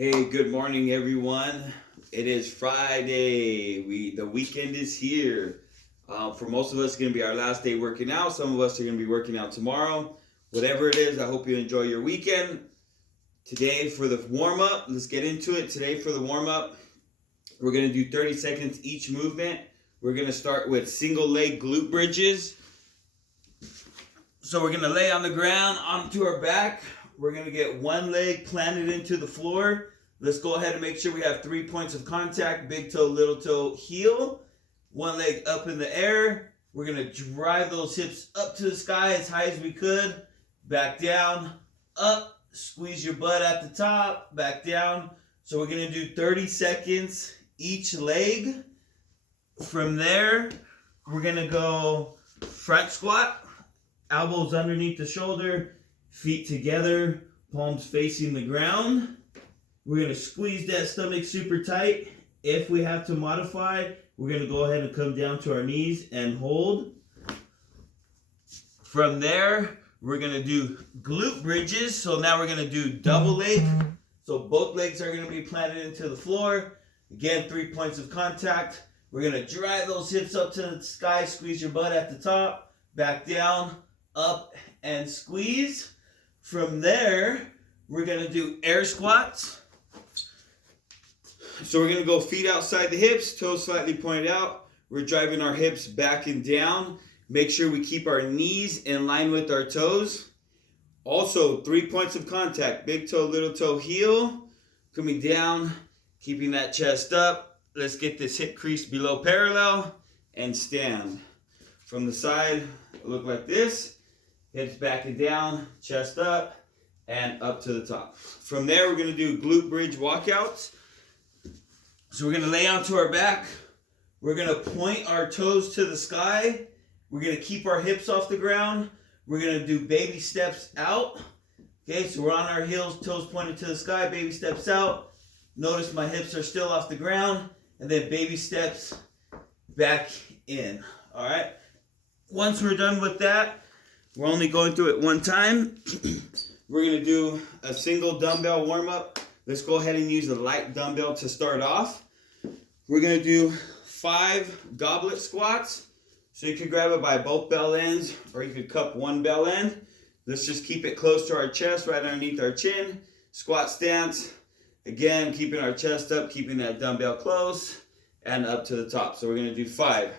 Hey, good morning, everyone. It is Friday. The weekend is here. For most of us, it's gonna be our last day working out. Some of us are gonna be working out tomorrow. Whatever it is, I hope you enjoy your weekend. Today for the warm up, let's get into it. Today for the warm up, we're gonna do 30 seconds each movement. We're gonna start with single leg glute bridges. So we're gonna lay on the ground onto our back. We're gonna get one leg planted into the floor. Let's go ahead and make sure we have 3 points of contact, big toe, little toe, heel. One leg up in the air. We're gonna drive those hips up to the sky as high as we could. Back down, up, squeeze your butt at the top, back down. So we're gonna do 30 seconds each leg. From there, we're gonna go front squat, elbows underneath the shoulder, feet together, palms facing the ground. We're going to squeeze that stomach super tight. If we have to modify, we're going to go ahead and come down to our knees and hold. From there, we're going to do glute bridges. So now we're going to do double leg. So both legs are going to be planted into the floor. Again, 3 points of contact. We're going to drive those hips up to the sky, squeeze your butt at the top, back down, up, and squeeze. From there, we're going to do air squats. So we're going to go feet outside the hips, toes slightly pointed out. We're driving our hips back and down. Make sure we keep our knees in line with our toes. Also, 3 points of contact, big toe, little toe, heel. Coming down, keeping that chest up. Let's get this hip crease below parallel and stand. From the side, look like this. Hips back and down, chest up, and up to the top. From there, we're going to do glute bridge walkouts. So we're going to lay onto our back. We're going to point our toes to the sky. We're going to keep our hips off the ground. We're going to do baby steps out. Okay, so we're on our heels, toes pointed to the sky, baby steps out. Notice my hips are still off the ground. And then baby steps back in. All right. Once we're done with that, we're only going through it one time. We're going to do a single dumbbell warm-up. Let's go ahead and use a light dumbbell to start off. We're going to do 5 goblet squats. So you could grab it by both bell ends or you could cup one bell end. Let's just keep it close to our chest, right underneath our chin. Squat stance. Again, keeping our chest up, keeping that dumbbell close and up to the top. So we're going to do 5.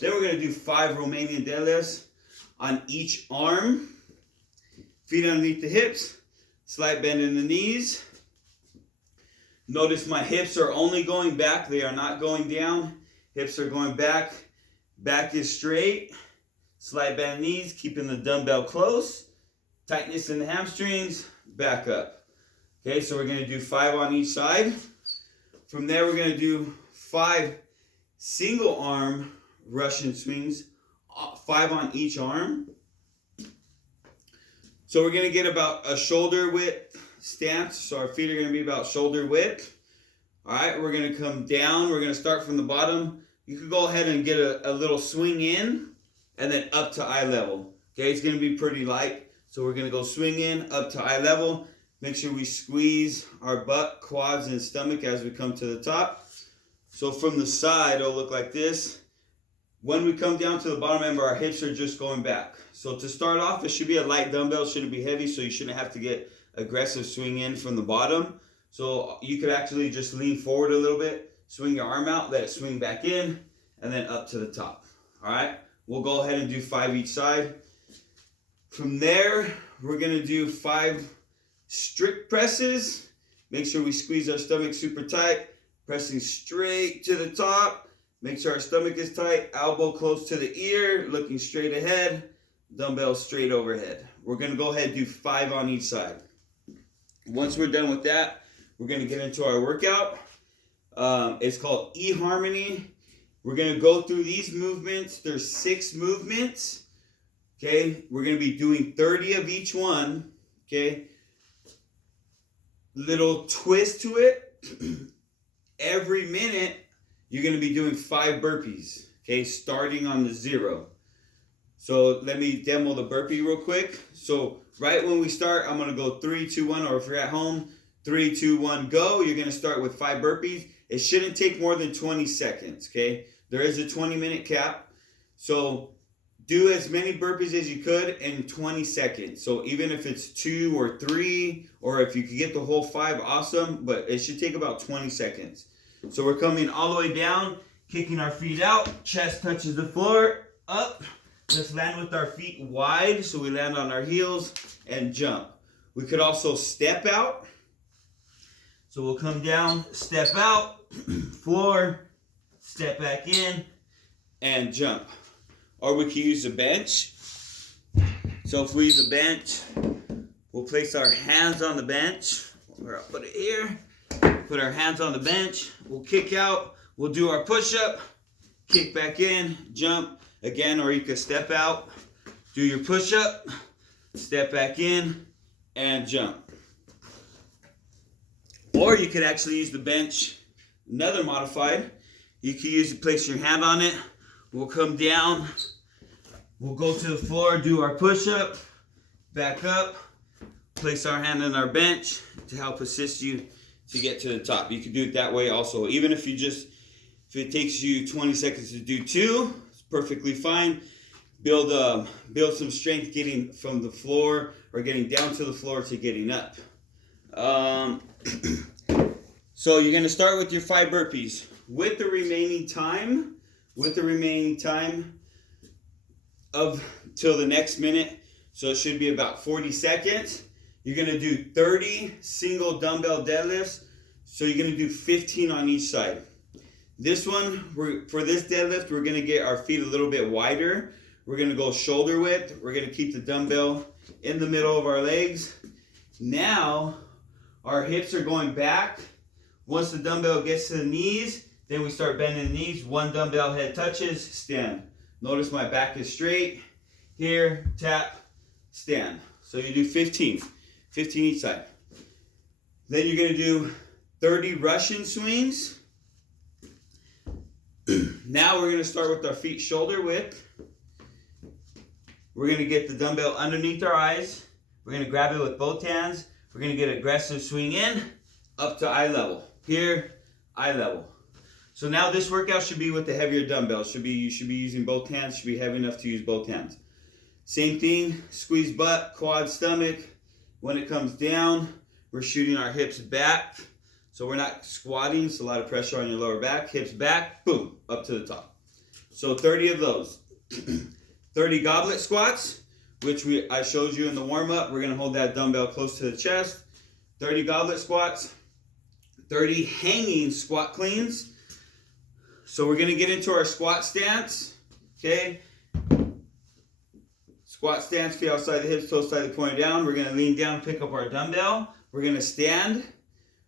Then we're going to do 5 Romanian deadlifts on each arm. Feet underneath the hips. Slight bend in the knees. Notice my hips are only going back. They are not going down. Hips are going back. Back is straight. Slight bend knees, keeping the dumbbell close. Tightness in the hamstrings. Back up. Okay, so we're going to do 5 on each side. From there, we're going to do 5 single arm Russian swings. 5 on each arm. So we're going to get about a shoulder width stance. So our feet are going to be about shoulder width. All right, we're going to come down. We're going to start from the bottom. You could go ahead and get a little swing in and then up to eye level. Okay, it's going to be pretty light. So we're going to go swing in up to eye level. Make sure we squeeze our butt, quads, and stomach as we come to the top. So from the side, it'll look like this. When we come down to the bottom, remember our hips are just going back. So to start off, it should be a light dumbbell. It shouldn't be heavy, so you shouldn't have to get aggressive swing in from the bottom. So you could actually just lean forward a little bit, swing your arm out, let it swing back in, and then up to the top. All right, we'll go ahead and do 5 each side. From there, we're going to do 5 strict presses. Make sure we squeeze our stomach super tight, pressing straight to the top. Make sure our stomach is tight, elbow close to the ear, looking straight ahead, dumbbell straight overhead. We're going to go ahead and do 5 on each side. Once we're done with that, we're going to get into our workout. It's called eHarmony. We're going to go through these movements. There's 6 movements. Okay, we're going to be doing 30 of each one. Okay, little twist to it. Every minute, you're going to be doing 5 burpees. Okay, starting on the 0. So let me demo the burpee real quick. So right when we start, I'm going to go 3, 2, 1, or if you're at home, 3, 2, 1, go. You're going to start with 5 burpees. It shouldn't take more than 20 seconds, okay? There is a 20-minute cap. So do as many burpees as you could in 20 seconds. So even if it's 2 or 3, or if you could get the whole 5, awesome. But it should take about 20 seconds. So we're coming all the way down, kicking our feet out. Chest touches the floor, up. Let's land with our feet wide so we land on our heels and jump. We could also step out. So we'll come down, step out, floor, step back in, and jump. Or we can use a bench. So if we use a bench, we'll place our hands on the bench. I'll put it here. Put our hands on the bench. We'll kick out. We'll do our push-up, kick back in, jump again, or you could step out, do your push-up, step back in, and jump. Or you could actually use the bench, another modified. You can place your hand on it. We'll come down. We'll go to the floor, do our push-up, back up, place our hand on our bench to help assist you to get to the top. You can do it that way also. Even if it takes you 20 seconds to do 2, it's perfectly fine. Build some strength getting from the floor or getting down to the floor to getting up. So you're going to start with your 5 burpees. With the remaining time of till the next minute, so it should be about 40 seconds, you're going to do 30 single dumbbell deadlifts. So you're going to do 15 on each side. This one, for this deadlift, we're going to get our feet a little bit wider. We're going to go shoulder width. We're going to keep the dumbbell in the middle of our legs. Now, our hips are going back. Once the dumbbell gets to the knees, then we start bending the knees. 1 dumbbell head touches, stand. Notice my back is straight. Here, tap, stand. So you do 15 each side. Then you're going to do 30 Russian swings. Now we're going to start with our feet shoulder width. We're going to get the dumbbell underneath our eyes. We're going to grab it with both hands. We're going to get aggressive swing in, up to eye level. Here, eye level. So now this workout should be with the heavier dumbbells. You should be using both hands. Should be heavy enough to use both hands. Same thing, squeeze butt, quad, stomach. When it comes down, we're shooting our hips back. So we're not squatting, so a lot of pressure on your lower back. Hips back, boom, up to the top. So 30 of those. 30 goblet squats, which I showed you in the warm-up. We're gonna hold that dumbbell close to the chest. 30 goblet squats. 30 hanging squat cleans. So we're gonna get into our squat stance, okay? Squat stance, feet outside the hips, toes slightly pointed down. We're gonna lean down, pick up our dumbbell. We're gonna stand.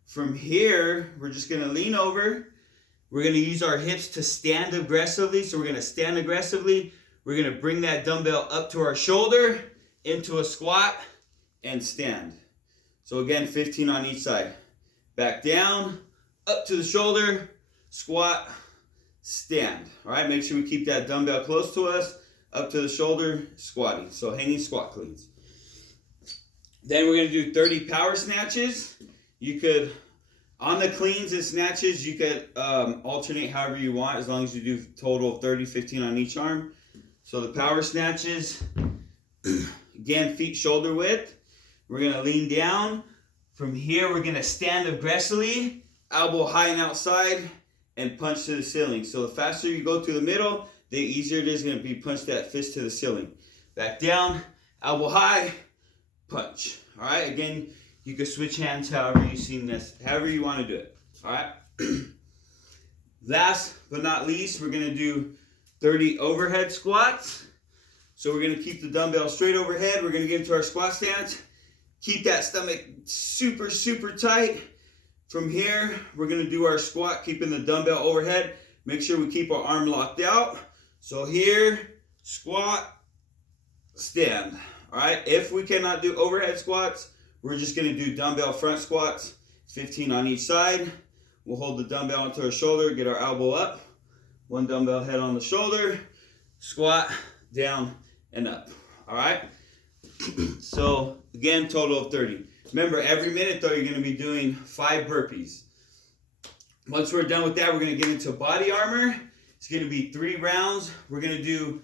From here, we're just gonna lean over. We're gonna use our hips to stand aggressively. So we're gonna stand aggressively. We're gonna bring that dumbbell up to our shoulder, into a squat, and stand. So again, 15 on each side. Back down, up to the shoulder, squat, stand. All right, make sure we keep that dumbbell close to us, up to the shoulder, squatting. So hanging squat cleans. Then we're gonna do 30 power snatches. You could, on the cleans and snatches, you could alternate however you want, as long as you do a total of 30, 15 on each arm. So the power snatches, again, feet shoulder width. We're gonna lean down. From here, we're gonna stand aggressively, elbow high and outside, and punch to the ceiling. So the faster you go to the middle, the easier it is gonna be punch that fist to the ceiling. Back down, elbow high, punch. All right, again, you can switch hands however you want to do it. All right. Last but not least, we're gonna do 30 overhead squats. So we're gonna keep the dumbbell straight overhead. We're gonna get into our squat stance. Keep that stomach super, super tight. From here, we're gonna do our squat, keeping the dumbbell overhead. Make sure we keep our arm locked out. So here, squat, stand. All right. If we cannot do overhead squats, we're just going to do dumbbell front squats, 15 on each side. We'll hold the dumbbell onto our shoulder, get our elbow up. 1 dumbbell head on the shoulder, squat, down, and up. All right? So, again, total of 30. Remember, every minute though, you're going to be doing 5 burpees. Once we're done with that, we're going to get into body armor. It's going to be 3 rounds. We're going to do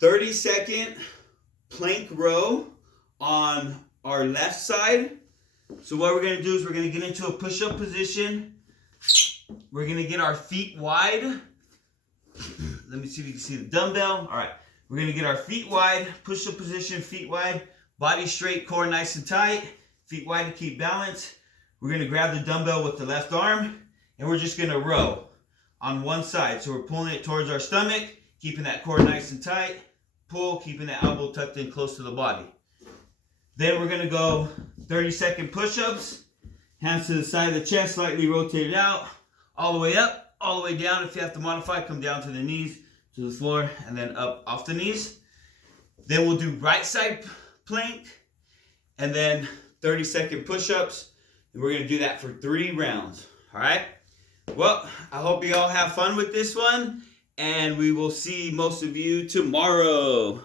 30-second plank row on our left side. So what we're going to do is we're going to get into a push-up position. We're going to get our feet wide. Let me see if you can see the dumbbell. All right. We're going to get our feet wide, push-up position, feet wide, body straight, core nice and tight, feet wide to keep balance. We're going to grab the dumbbell with the left arm, and we're just going to row on one side. So we're pulling it towards our stomach, keeping that core nice and tight, pull, keeping that elbow tucked in close to the body. Then we're going to go 30-second push-ups, hands to the side of the chest, slightly rotated out, all the way up, all the way down. If you have to modify, come down to the knees, to the floor, and then up off the knees. Then we'll do right side plank, and then 30-second push-ups, and we're going to do that for 3 rounds. All right? Well, I hope you all have fun with this one, and we will see most of you tomorrow.